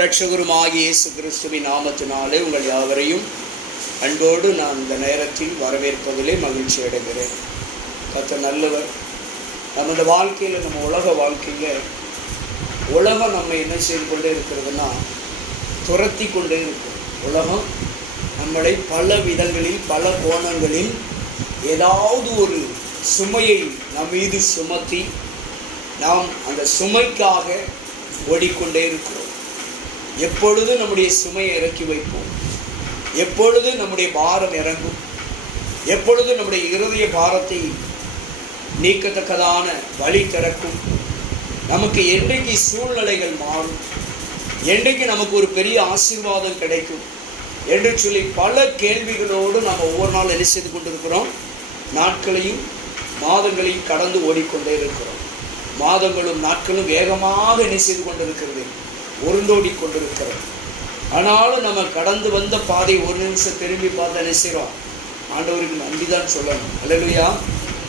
ரட்சகருமாகிய இயேசு கிறிஸ்துவின் நாமத்தினாலே உங்கள் யாவரையும் அன்போடு நான் இந்த நேரத்தில் வரவேற்பதிலே மகிழ்ச்சி அடைகிறேன். கத்த நல்லவர். நமது வாழ்க்கையில் நம்ம உலக வாழ்க்கையில் உலகம் நம்ம என்ன செய்து கொண்டே இருக்கிறதுனா துரத்தி கொண்டே இருக்கும். உலகம் நம்மளை பல விதங்களில் பல கோணங்களில் ஏதாவது ஒரு சுமையை நம் மீது சுமத்தி நாம் அந்த சுமைக்காக ஓடிக்கொண்டே இருக்கிறோம். எப்பொழுது நம்முடைய சுமையை இறக்கி வைப்போம்? எப்பொழுது நம்முடைய பாரம் இறங்கும்? எப்பொழுது நம்முடைய இருதய பாரத்தை நீக்கத்தக்கதான வழி திறக்கும்? நமக்கு என்றைக்கு சூழ்நிலைகள் மாறும்? என்றைக்கு நமக்கு ஒரு பெரிய ஆசீர்வாதம் கிடைக்கும்? என்று சொல்லி பல கேள்விகளோடு நாம் ஒவ்வொரு நாள் என்ன செய்து கொண்டிருக்கிறோம்? நாட்களையும் மாதங்களையும் கடந்து ஓடிக்கொண்டே இருக்கிறோம். மாதங்களும் நாட்களும் வேகமாக என்ன செய்து கொண்டிருக்கிறது? உருண்டோடி கொண்டிருக்கிறது. ஆனாலும் நம்ம கடந்து வந்த பாதை ஒரு நிமிஷம் திரும்பி பார்த்து செய்கிறோம் ஆண்டவருக்கு நன்றி தான் சொல்லணும். அல்லையா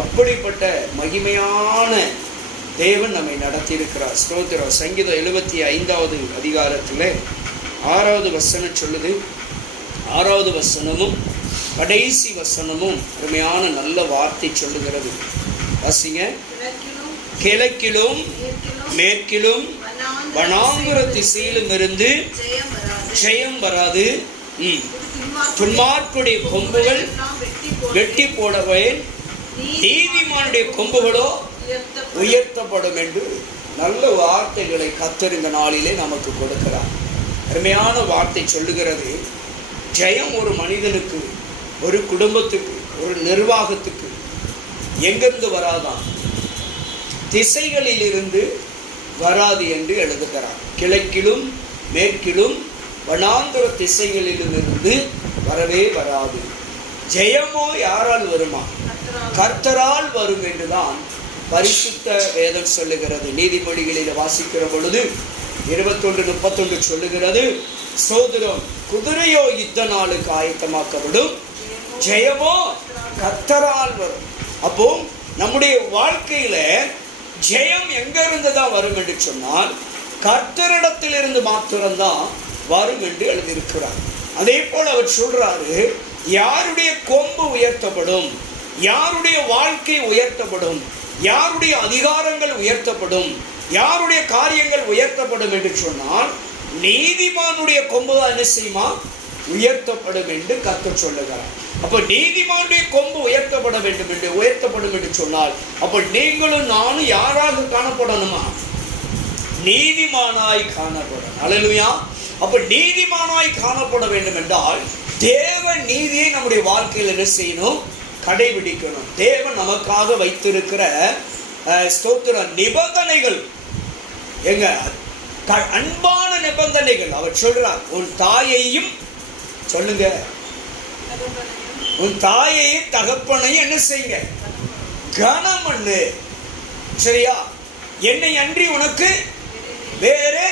அப்படிப்பட்ட மகிமையான தேவன் நம்மை நடத்தியிருக்கிறார். ஸ்தோத்திரம். சங்கீதம் எழுபத்தி ஐந்தாவது அதிகாரத்தில் ஆறாவது வசனம் சொல்லுது. ஆறாவது வசனமும் கடைசி வசனமும் அருமையான நல்ல வார்த்தை சொல்லுகிறது. வாசிங்க. கிழக்கிலும் மேற்கிலும் வனாங்குற திசையிலும் இருந்து ஜெயம் வராது. துன்மார்க்குடைய கொம்புகள் வெட்டி போடு. போடவே நீதிமானுடைய கொம்புகளோ உயர்த்தப்படும். என்று நல்ல வார்த்தைகளை கத்தறிந்த நாளிலே நமக்கு கொடுக்கிறார் அருமையான வார்த்தை சொல்லுகிறது ஜெயம் ஒரு மனிதனுக்கு ஒரு குடும்பத்துக்கு ஒரு நிர்வாகத்துக்கு எங்கிருந்து வராதான் திசைகளிலிருந்து வராது என்று எழுதுகிறார். கிழக்கிலும் மேற்கிலும் வனாந்தர திசைகளிலிருந்து வரவே வராது. ஜெயமோ யாரால் வருமா? கர்த்தரால். கர்த்தரால் வரும் என்றுதான் பரிசுத்த வேதம் சொல்லுகிறது. நீதிமொழிகளில் வாசிக்கிற பொழுது இருபத்தொன்று முப்பத்தொன்று சொல்லுகிறது சோதரம் குதிரையோ யுத்த நாளுக்கு ஆயத்தமாக்கப்படும். ஜெயமோ கர்த்தரால் வரும். அப்போ நம்முடைய வாழ்க்கையில ஜெயம் எங்கிருந்து தான் வரும் என்று சொன்னால் கர்த்தரிடத்திலிருந்து மாத்திரம்தான் வரும் என்று எழுதியிருக்கிறார். அதே போல் அவர் சொல்றாரு யாருடைய கொம்பு உயர்த்தப்படும் யாருடைய வாழ்க்கை உயர்த்தப்படும் யாருடைய அதிகாரங்கள் உயர்த்தப்படும் யாருடைய காரியங்கள் உயர்த்தப்படும் என்று சொன்னால் நீதிமானுடைய கொம்பு தான் என்ன செய்யுமா? உயர்த்தப்படும் என்று கற்று சொல்லுகிறார். அப்போ நீதிமானுடைய கொம்பு உயர்த்தப்பட வேண்டும் என்று உயர்த்தப்படும் என்று சொன்னால் அப்போ நீங்களும் நானும் யாராக காணப்படணுமா? நீதிமானாய் காணப்படும் அழலுயா அப்போ நீதிமானாய் காணப்பட வேண்டும் என்றால் தேவ நீதியை நம்முடைய வாழ்க்கையில் என்ன செய்யணும்? கடைபிடிக்கணும். தேவன் நமக்காக வைத்திருக்கிற ஸ்தோத்திர நிபந்தனைகள். எங்க? க- அன்பான நிபந்தனைகள். அவர் சொல்றார் உன் தாயையும் சொல்லுங்க. உன் தாயையும் தகப்பனையும் என்ன செய்யுங்க? கனம் பண்ணு. சரியா? என்னை அன்றி உனக்கு வேறு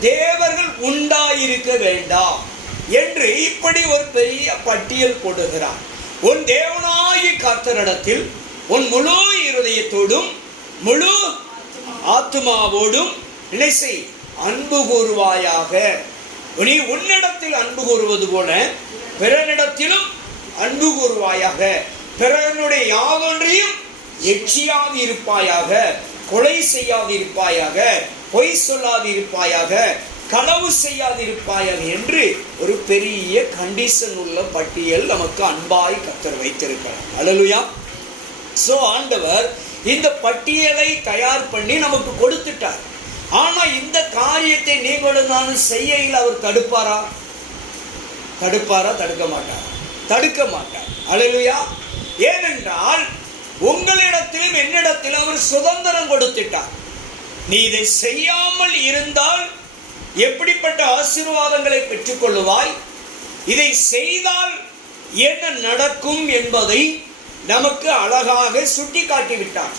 தேவர்கள் உண்டாயிருக்க வேண்டாம் என்று இப்படி ஒரு பெரிய பட்டியல் போடுகிறார் உன் தேவனாகி காத்தரிடத்தில் உன் முழு இருதயத்தோடும் முழு ஆத்துமாவோடும் இணைசை அன்பு கூறுவாயாக. நீ உன்னிடத்தில் அன்பு கூறுவது போல பிறனிடத்திலும் அன்பு கூறுவாயாக. பிறனுடைய யாதொன்றையும் எச்சியாது இருப்பாயாக கொலை செய்யாது இருப்பாயாக பொய் சொல்லாது இருப்பாயாக களவு செய்யாது இருப்பாயாக என்று ஒரு பெரிய கண்டிஷன் உள்ள பட்டியல் நமக்கு அன்பாய் கத்தர் வைத்திருக்கிறார். அழலுயா சோ ஆண்டவர் இந்த பட்டியலை தயார் பண்ணி நமக்கு கொடுத்துட்டார். ஆனா இந்த காரியத்தை நீங்களும் நானும் செய்யையில் அவர் தடுப்பாரா? தடுப்பாரா? தடுக்க மாட்டார்? தடுக்க மாட்டார் அழலுயா ஏனென்றால் உங்களிடத்திலும் என்னிடத்திலும் அவர் சுதந்திரம் கொடுத்துட்டார். நீ இதை செய்யாமல் இருந்தால் எப்படிப்பட்ட ஆசீர்வாதங்களை பெற்றுக்கொள்ளுவாய் இதை செய்தால் என்ன நடக்கும் என்பதை நமக்கு அழகாக சுட்டி காட்டி விட்டார்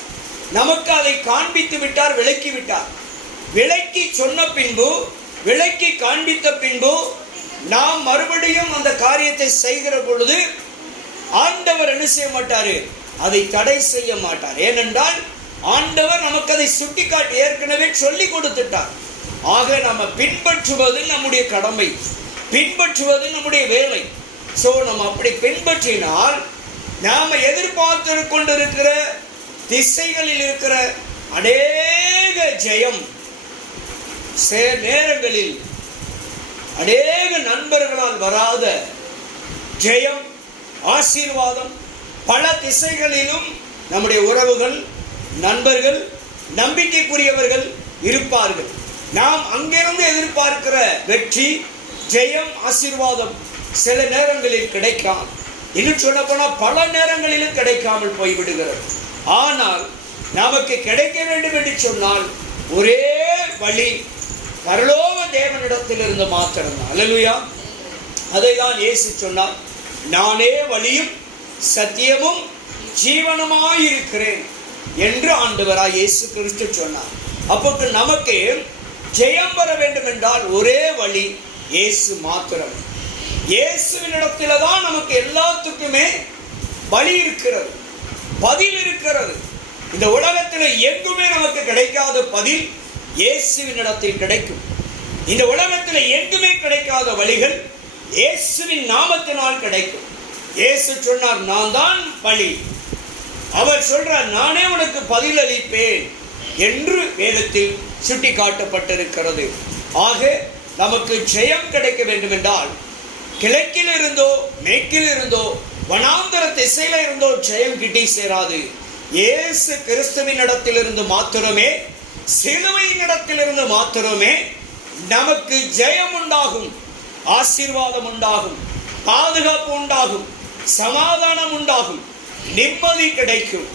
நமக்கு அதை காண்பித்து விட்டார் விளக்கி விட்டார் விளக்கி சொன்ன பின்பு விளக்கி காண்பித்த பின்பு நாம் மறுபடியும் அந்த காரியத்தை செய்கிற பொழுது ஆண்டவர் என்ன செய்ய மாட்டாரு? அதை தடை செய்ய மாட்டார். ஏனென்றால் ஆண்டவர் நமக்கு அதை சுட்டிக்காட்டி ஏற்கனவே சொல்லி கொடுத்துட்டார். ஆக நம்ம பின்பற்றுவது நம்முடைய கடமை. பின்பற்றுவது நம்முடைய வேலை. ஸோ நம்ம அப்படி பின்பற்றினால் நாம் எதிர்பார்த்து கொண்டிருக்கிற திசைகளில் இருக்கிற அநேக ஜெயம் சே நேரங்களில் அநேக நண்பர்களால் வராத ஜெயம் ஆசீர்வாதம் பல திசைகளிலும் நம்முடைய உறவுகள் நண்பர்கள் நம்பிக்கைக்குரியவர்கள் இருப்பார்கள். நாம் அங்கிருந்து எதிர்பார்க்கிற வெற்றி ஜெயம் ஆசீர்வாதம் சில நேரங்களில் கிடைக்காம் இன்னும் சொல்ல போனால் பல நேரங்களிலும் கிடைக்காமல் போய்விடுகிறது. ஆனால் நமக்கு கிடைக்க வேண்டும் என்று சொன்னால் ஒரே வழி பரலோக தேவனிடத்திலிருந்து மாத்திரம்தான் அல்லேலூயா. அதை தான் ஏசி சொன்னார். நானே வழியும் சத்தியமும் ஜீவனமாயிருக்கிறேன் என்று ஆண்டவராய் இயேசு கிறிஸ்து சொன்னார். அப்போது நமக்கு ஜெயம் வர வேண்டும் என்றால் ஒரே வழி இயேசு மாத்திரம். இயேசுவினிடத்தில் தான் நமக்கு எல்லாத்துக்குமே வழி இருக்கிறது பதில் இருக்கிறது. இந்த உலகத்தில் எங்குமே நமக்கு கிடைக்காத பதில் இயேசுவினிடத்தில் கிடைக்கும். இந்த உலகத்தில் எங்குமே கிடைக்காத வழிகள் இயேசுவின் நாமத்தினால் கிடைக்கும். இயேசு சொன்னார் நான் தான் வழி அவர் சொல்றார் நானே உனக்கு பதில் அளிப்பேன் என்று வேதத்தில் சுட்டி காட்டப்பட்டிருக்கிறது ஆக நமக்கு ஜெயம் கிடைக்க வேண்டும் என்றால் கிழக்கில் இருந்தோ மேற்கில் இருந்தோ வனாந்தர திசையில இருந்தோ ஜெயம் கிட்டி சேராது. இயேசு கிறிஸ்துவின் இடத்திலிருந்து மாத்திரமே சிலுவையின் இடத்திலிருந்து மாத்திரமே நமக்கு ஜெயம் உண்டாகும் ஆசீர்வாதம் உண்டாகும் பாதுகாப்பு உண்டாகும் சமாதானம் உண்டாகும் நிம்மதி கிடைக்கும்.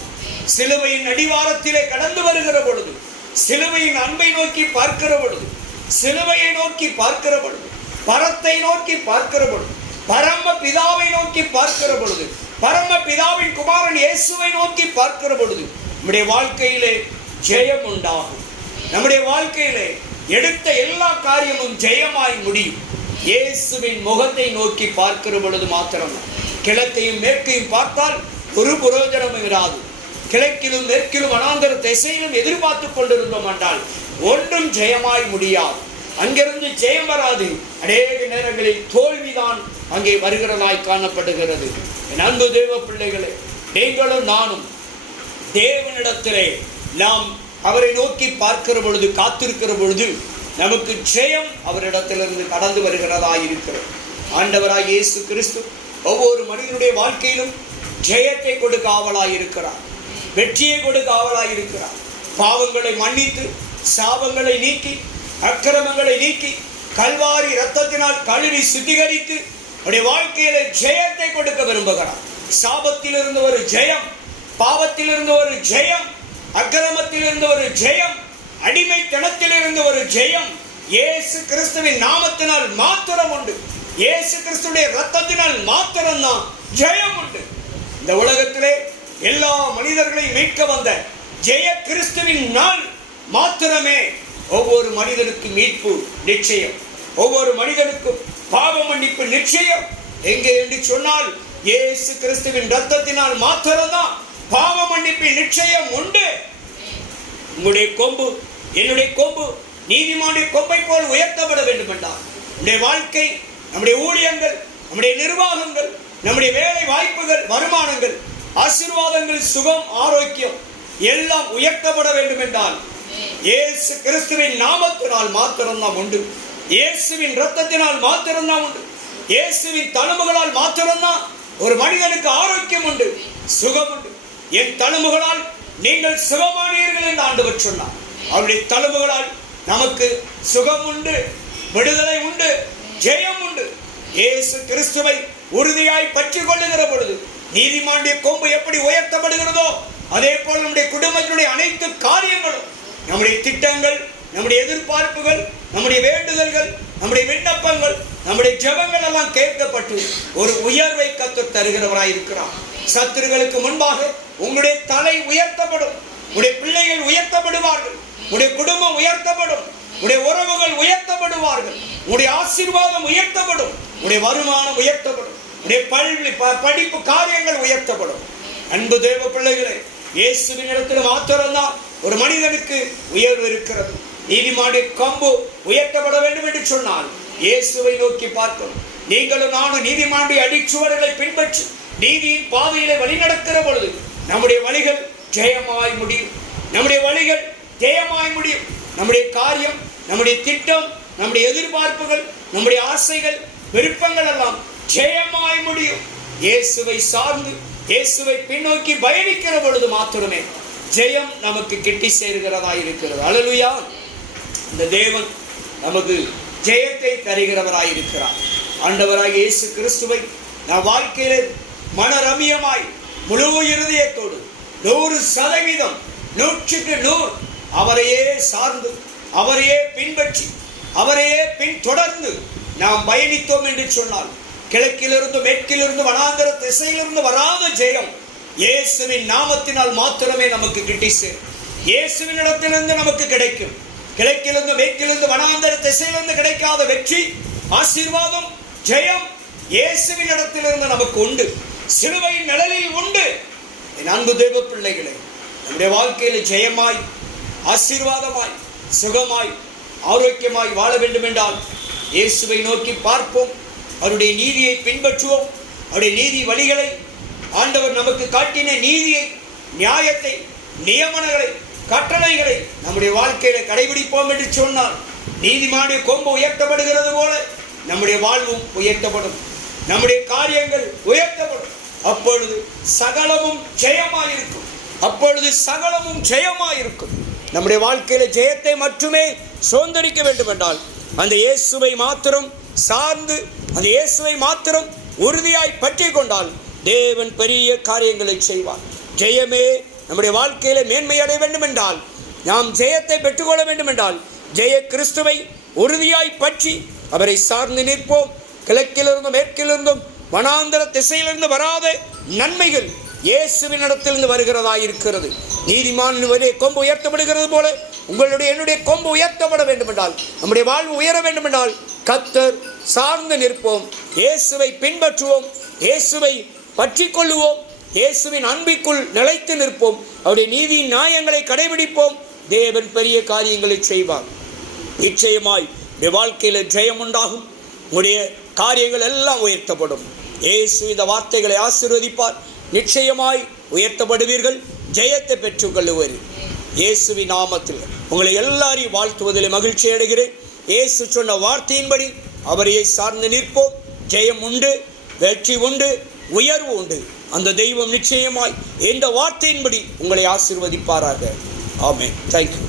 சிலுவையின் அடிவாரத்திலே கடந்து வருகிற பொழுது சிலுவையின் அன்பை நோக்கி பார்க்கிற பொழுது சிலுவையை நோக்கி பார்க்கிற பொழுது பரத்தை நோக்கி பார்க்கிற பொழுது பரம பிதாவை நோக்கி பார்க்கிற பொழுது பரம பிதாவின் குமாரன் இயேசுவை நோக்கி பார்க்கிற பொழுது நம்முடைய வாழ்க்கையிலே ஜெயம் உண்டாகும். நம்முடைய வாழ்க்கையிலே எடுத்த எல்லா காரியமும் ஜெயமாய் முடியும். இயேசுவின் முகத்தை நோக்கி பார்க்கிற பொழுது மாத்திரம் கிழக்கையும் மேற்கையும் பார்த்தால் ஒரு புரோஜனமும் இராது. கிழக்கிலும் மேற்கிலும் அனாந்தர திசையிலும் எதிர்பார்த்து கொண்டிருந்தோம் என்றால் ஒன்றும் ஜெயமாய் முடியாது. அங்கிருந்து ஜெயம் வராது. அநேக நேரங்களில் தோல்விதான் அங்கே வருகிறதாய் காணப்படுகிறது. என் அன்பு தேவ பிள்ளைகளே நீங்களும் நானும் தேவனிடத்திலே நாம் அவரை நோக்கி பார்க்கிற பொழுது காத்திருக்கிற பொழுது நமக்கு ஜெயம் அவரிடத்திலிருந்து கடந்து வருகிறதா இருக்கிறது. ஆண்டவராய் இயேசு கிறிஸ்து ஒவ்வொரு மனிதனுடைய வாழ்க்கையிலும் ஜெயத்தை கொடுக்க ஆவலாய் இருக்கிறார். வெற்றியை கொடுக்க ஆவலாய் இருக்கிறார். பாவங்களை மன்னித்து சாபங்களை நீக்கி அக்கிரமங்களை நீக்கி கல்வாரி ரத்தத்தினால் கழுவி சுத்திகரித்து அவருடைய வாழ்க்கையில ஜெயத்தை கொடுக்க விரும்புகிறார். சாபத்திலிருந்து ஒரு ஜெயம் பாவத்திலிருந்து ஒரு ஜெயம் அக்கிரமத்திலிருந்து ஒரு ஜெயம் அடிமைத்தனத்திலிருந்து ஒரு ஜெயம். இயேசு கிறிஸ்துவின் நாமத்தினால் மாத்திரம் உண்டு. இயேசு கிறிஸ்துடைய ரத்தத்தினால் மாத்திரம்தான் ஜெயம் உண்டு. இந்த உலகத்திலே எல்லா மனிதர்களையும் மீட்க வந்த ஜெய கிறிஸ்துவின் நாள் மாத்திரமே ஒவ்வொரு மனிதனுக்கும் மீட்பு நிச்சயம். ஒவ்வொரு மனிதனுக்கும் பாவ மன்னிப்பு நிச்சயம். எங்கே என்று சொன்னால் இயேசு கிறிஸ்துவின் ரத்தத்தினால் மாத்திரம்தான் பாவ மன்னிப்பின் நிச்சயம் உண்டு. உங்களுடைய கொம்பு என்னுடைய கொம்பு நீதிமானுடைய கொம்பை போல் உயர்த்தப்பட வேண்டும் என்றார் நம்முடைய வாழ்க்கை நம்முடைய ஊழியங்கள் நம்முடைய நிர்வாகங்கள் நம்முடைய வேலை வாய்ப்புகள் வருமானங்கள் ஆசீர்வாதங்கள் சுகம் ஆரோக்கியம் எல்லாம் உயர்த்தப்பட வேண்டும் என்றால் இயேசு கிறிஸ்துவின் நாமத்தினால் மாத்திரம்தான் உண்டு. இயேசுவின் ரத்தத்தினால் மாத்திரம்தான் உண்டு. இயேசுவின் தழும்புகளால் மாத்திரம்தான் ஒரு மனிதனுக்கு ஆரோக்கியம் உண்டு சுகம் உண்டு. என் தழும்புகளால் நீங்கள் சுகமானீர்கள் என்று ஆண்டவர் சொன்னார். அவருடைய தழும்புகளால் நமக்கு சுகம் உண்டு விடுதலை உண்டு ஜெயம் உண்டு. இயேசு கிறிஸ்துவை உறுதியாய் பற்றி கொள்ளுகிற பொழுது நீதிமானுடைய கொம்பு எப்படி உயர்த்தப்படுகிறதோ அதே போல் நம்முடைய குடும்பத்தினுடைய அனைத்து காரியங்களும் நம்முடைய திட்டங்கள் நம்முடைய எதிர்பார்ப்புகள் நம்முடைய வேண்டுதல்கள் நம்முடைய விண்ணப்பங்கள் நம்முடைய ஜெபங்கள் எல்லாம் கேட்கப்பட்டு ஒரு உயர்வை கத்து தருகிறவராய் இருக்கிறார். சத்துருகளுக்கு முன்பாக உங்களுடைய தலை உயர்த்தப்படும். உடைய பிள்ளைகள் உயர்த்தப்படுவார்கள். உடைய குடும்பம் உயர்த்தப்படும். உடைய உறவுகள் உயர்த்தப்படுவார்கள். உடைய ஆசீர்வாதம் உயர்த்தப்படும். உடைய வருமானம் உயர்த்தப்படும். உடைய பல்வி ப- படிப்பு காரியங்கள் உயர்த்தப்படும். அன்பு தேவ பிள்ளைகளே இயேசுவின் இடத்துல மாத்திரம்தான் ஒரு மனிதனுக்கு உயர்வு இருக்கிறது. நீதிமாடி கம்பு உயர்த்தப்பட வேண்டும் என்று சொன்னால் இயேசுவை நோக்கி பார்க்கணும் நீங்களும் நானும் நீதிமாண்டி அடிச்சுவர்களை பின்பற்றி நீதியின் பாதையிலே வழிநடக்கிற பொழுது நம்முடைய வழிகள் ஜெயமாய் முடியும். நம்முடைய வழிகள் ஜெயமாய் முடியும். நம்முடைய காரியம் நம்முடைய திட்டம் நம்முடைய எதிர்பார்ப்புகள் நம்முடைய ஆசைகள் விருப்பங்கள் எல்லாம் ஜெயமாய் முடியும். இயேசுவை சார்ந்து இயேசுவை பின்னோக்கி பயணிக்கிற பொழுது மாத்திரமே ஜெயம் நமக்கு கிட்டி சேர்கிறதா இருக்கிறது. அழலுயா இந்த தேவன் நமக்கு ஜெயத்தை தருகிறவராய் இருக்கிறார் இயேசு கிறிஸ்துவை நான் வாழ்க்கையிலே மனரமியமாய் முழு இருதயத்தோடு நூறு சதவீதம் நூற்றுக்கு நூறு அவரையே சார்ந்து அவரையே பின்பற்றி அவரையே பின்தொடர்ந்து நாம் பயணித்தோம் என்று சொன்னால் கிழக்கிலிருந்து மேற்கிலிருந்து வனாந்தர திசையிலிருந்து வராத ஜெயம் இயேசுவின் நாமத்தினால் மாத்திரமே நமக்கு கிட்டி சேரும். இயேசுவின் இடத்திலிருந்து நமக்கு கிடைக்கும். கிழக்கிலிருந்து மேற்கிலிருந்து வனாந்தர திசையிலிருந்து கிடைக்காத வெற்றி ஆசீர்வாதம் ஜெயம் இயேசுவின் இடத்திலிருந்து நமக்கு உண்டு. சிலுவை நிழலில் உண்டு. என் அன்பு தெய்வ பிள்ளைகளே நம்முடைய வாழ்க்கையில் ஜெயமாய் ஆசீர்வாதமாய் சுகமாய் ஆரோக்கியமாய் வாழ வேண்டும் என்றால் இயேசுவை நோக்கி பார்ப்போம். அவருடைய நீதியை பின்பற்றுவோம். அவருடைய நீதி வழிகளை ஆண்டவர் நமக்கு காட்டின நீதியை நியாயத்தை நியமனங்களை கட்டளைகளை நம்முடைய வாழ்க்கையில கடைபிடிப்போம் என்று சொன்னால் நீதிமானுடைய கொம்பு உயர்த்தப்படுகிறது போல நம்முடைய வாழ்வும் உயர்த்தப்படும். நம்முடைய காரியங்கள் உயர்த்தப்படும். அப்பொழுது சகலமும் ஜெயமாயிருக்கும். அப்பொழுது சகலமும் ஜெயமாயிருக்கும். நம்முடைய வாழ்க்கையில ஜெயத்தை மட்டுமே சுதந்திரிக்க வேண்டும் என்றால் அந்த இயேசுவை மாத்திரம் சார்ந்து அந்த இயேசுவை மாத்திரம் உறுதியாய் பற்றி கொண்டால் தேவன் பெரிய காரியங்களை செய்வார். ஜெயமே நம்முடைய வாழ்க்கையில மேன்மை அடைய வேண்டும் என்றால் நாம் ஜெயத்தை பெற்றுக்கொள்ள வேண்டும் என்றால் ஜெய கிறிஸ்துவை உறுதியாய் பற்றி அவரை சார்ந்து நிற்போம். கிழக்கிலிருந்தும் மேற்கிலிருந்தும் வனாந்தர திசையிலிருந்து வராத நன்மைகள் இயேசுவின் இடத்திலிருந்து வருகிறதா இருக்கிறது நீதிமான் ஒரே கொம்பு உயர்த்தப்படுகிறது போல உங்களுடைய என்னுடைய கொம்பு உயர்த்தப்பட வேண்டுமென்றால் நம்முடைய வாழ்வு உயர வேண்டுமென்றால் கத்தர் சார்ந்து நிற்போம். இயேசுவை பின்பற்றுவோம். இயேசுவை பற்றி கொள்ளுவோம் இயேசுவின் அன்பிற்குள் நிலைத்து நிற்போம். அவருடைய நீதியின் நியாயங்களை கடைபிடிப்போம். தேவன் பெரிய காரியங்களை செய்வார். நிச்சயமாய் உடைய வாழ்க்கையில் ஜெயம் உண்டாகும். உடைய காரியங்கள் எல்லாம் உயர்த்தப்படும். ஏசு இந்த வார்த்தைகளை ஆசீர்வதிப்பார். நிச்சயமாய் உயர்த்தப்படுவீர்கள். ஜெயத்தை பெற்றுக்கொள்ளுவர் இயேசுவி நாமத்தில் உங்களை எல்லாரையும் வாழ்த்துவதில் மகிழ்ச்சி அடைகிறேன். இயேசு சொன்ன வார்த்தையின்படி அவரையே சார்ந்து நிற்போம். ஜெயம் உண்டு வெற்றி உண்டு உயர்வு உண்டு. அந்த தெய்வம் நிச்சயமாய் இந்த வார்த்தையின்படி உங்களை ஆசிர்வதிப்பாராக. ஆமே தேங்க்யூ